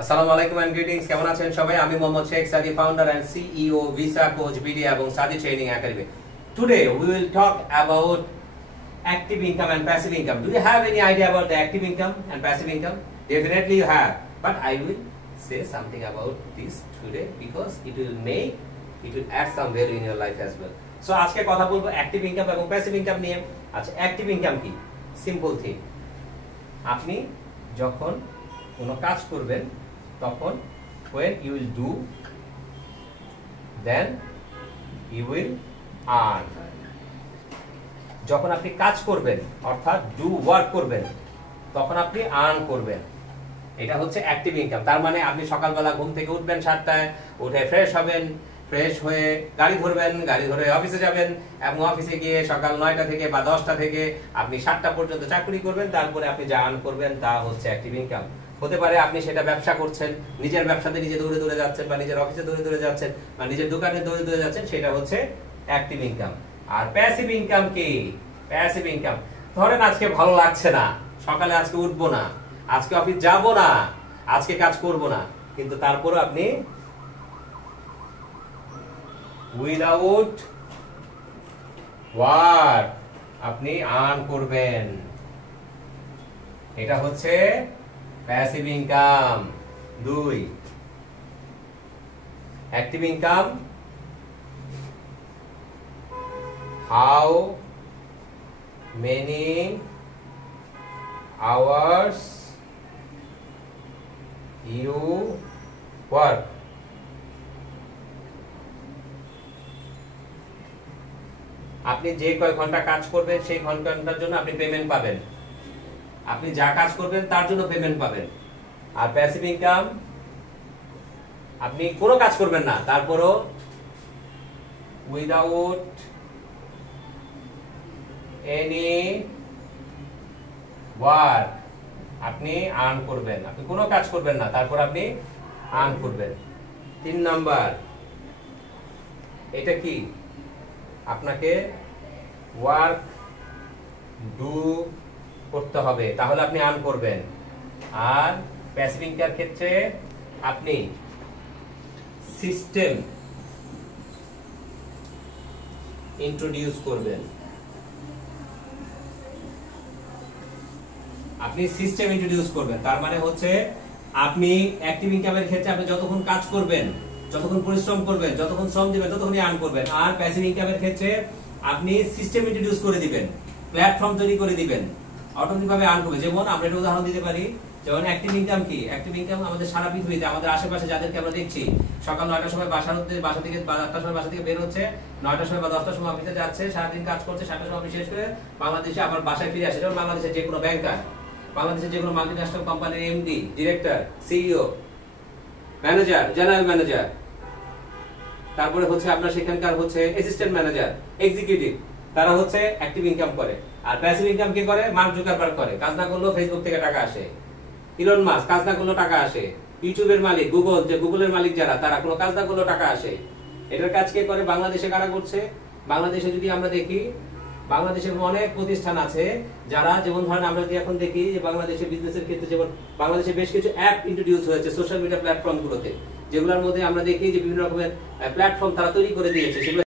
আসসালামু আলাইকুম and greetings কেমন আছেন সবাই আমি মোহাম্মদ শেখ সাদি founder and CEO visa coach BD এবং সাদি training academy Today we will talk about active income and passive income. Do you have any idea about the active income and passive income? Definitely you have, but I will say something about this today because it will add some value in your life as well. So আজকে কথা বলবো active income এবং passive income নিয়ে। আচ্ছা, active income কি? Simple thing. আপনি যখন কোনো কাজ করবেন তখন when you will do then you will earn. যখন আপনি কাজ করবেন অর্থাৎ ডু ওয়ার্ক করবেন তখন আপনি আর্ন করবেন। এটা হচ্ছে অ্যাক্টিভ ইনকাম। তার মানে আপনি সকালবেলা ঘুম থেকে উঠবেন 7টায়, উঠে ফ্রেশ হবেন, ফ্রেশ হয়ে গাড়ি ধরবেন, গাড়ি ধরে অফিসে যাবেন এবং অফিসে গিয়ে সকাল 9টা থেকে বা 10টা থেকে আপনি 7টা পর্যন্ত চাকরি করবেন। তারপরে আপনি যা আর্ন করবেন তা হচ্ছে অ্যাক্টিভ ইনকাম। হতে পারে আপনি সেটা ব্যবসা করছেন, নিজের ব্যবসাতে নিজে দৌড়ে দৌড়ে যাচ্ছেন বা নিজের অফিসে দৌড়ে দৌড়ে যাচ্ছেন বা নিজের দোকানে দৌড়ে দৌড়ে যাচ্ছেন, সেটা হচ্ছে অ্যাক্টিভ ইনকাম। আর প্যাসিভ ইনকাম কি? প্যাসিভ ইনকাম, ধরেন আজকে ভালো লাগছে না, সকালে আজকে উঠবো না, আজকে অফিস যাব না, আজকে কাজ করব না, কিন্তু তারপরে আপনি উইদাউট ওয়ার্ক আপনি আর্ন করবেন। এটা হচ্ছে passive income. 2 active income, how many hours you work. আপনি যে কয় ঘন্টা কাজ করবেন সেই ঘন্টার জন্য আপনি পেমেন্ট পাবেন। আপনি যা কাজ করবেন তার জন্য পেমেন্ট পাবেন। আর প্যাসিভ ইনকাম, আপনি কোনো কাজ করবেন না, তারপরও উইদাউট এনি ওয়ার্ক আপনি আর্ন করবেন। আপনি কোনো কাজ করবেন না, তারপর আপনি আর্ন করবেন। 3 নাম্বার, এটা কি? আপনাকে ওয়ার্ক ডু করতে হবে, তাহলে আপনি আর্ন করবেন। আর প্যাসিভ ইনকামের ক্ষেত্রে আপনি সিস্টেম ইন্ট্রোডিউস করবেন। আপনি সিস্টেম ইন্ট্রোডিউস করবেন, তার মানে হচ্ছে আপনি অ্যাক্টিভ ইনকামের ক্ষেত্রে আপনি যতক্ষণ কাজ করবেন, যতক্ষণ পরিশ্রম করবেন, যতক্ষণ শ্রম দিবেন, ততক্ষণই আর্ন করবেন। আর প্যাসিভ ইনকামের ক্ষেত্রে আপনি সিস্টেম ইন্ট্রোডিউস করে দিবেন, প্ল্যাটফর্ম তৈরি করে দিবেন, অটোমেটিক ভাবে আর্ন করবে। যেমন আমরা একটা উদাহরণ দিতে পারি, যেমন অ্যাক্টিভ ইনকাম কি? অ্যাক্টিভ ইনকাম আমাদের সারা পৃথিবীতে আমাদের আশেপাশে যাদেরকে আমরা দেখছি সকাল 9টার সময় বাসা থেকে বা 8টার সময় বাসা থেকে বের হচ্ছে, 9টার সময় বা 10টার সময় অফিসে যাচ্ছে, সারাদিন কাজ করছে, 7টার সময় অফিস শেষ করে বাংলাদেশে আবার বাসায় ফিরে আসে। যেমন বাংলাদেশের যে কোনো ব্যাংকার, বাংলাদেশের যে কোনো মাল্টিন্যাশনাল কোম্পানির MD, director, CEO, manager, general manager, তারপরে হচ্ছে আপনার সেখানকার হচ্ছে অ্যাসিস্ট্যান্ট ম্যানেজার, এক্সিকিউটিভ, তারা হচ্ছে অ্যাক্টিভ ইনকাম করে। আর প্যাসিভ ইনকাম কি করে? মার্ক জুকারবার্গ করে। কাজ না করলেও ফেসবুক থেকে টাকা আসে। ইলন মাস্ক কাজ না করলেও টাকা আসে। ইউটিউবের মালিক, গুগলের মালিক যারা, তারা কোনো কাজ না করলেও টাকা আসে। এটার কাজ কে করে? বাংলাদেশে কারা করছে? বাংলাদেশে যদি আমরা দেখি, বাংলাদেশের অনেক প্রতিষ্ঠান আছে যারা, যেমন ধরেন আমরা যদি এখন দেখি যে বাংলাদেশের বিজনেসের ক্ষেত্রে যেমন বাংলাদেশে বেশ কিছু অ্যাপ ইন্ট্রোডিউস হয়েছে সোশ্যাল মিডিয়া প্ল্যাটফর্ম গুলোতে, যেগুলোর মধ্যে আমরা দেখি যে বিভিন্ন রকমের প্ল্যাটফর্ম তারা তৈরি করে দিয়েছে। সেগুলো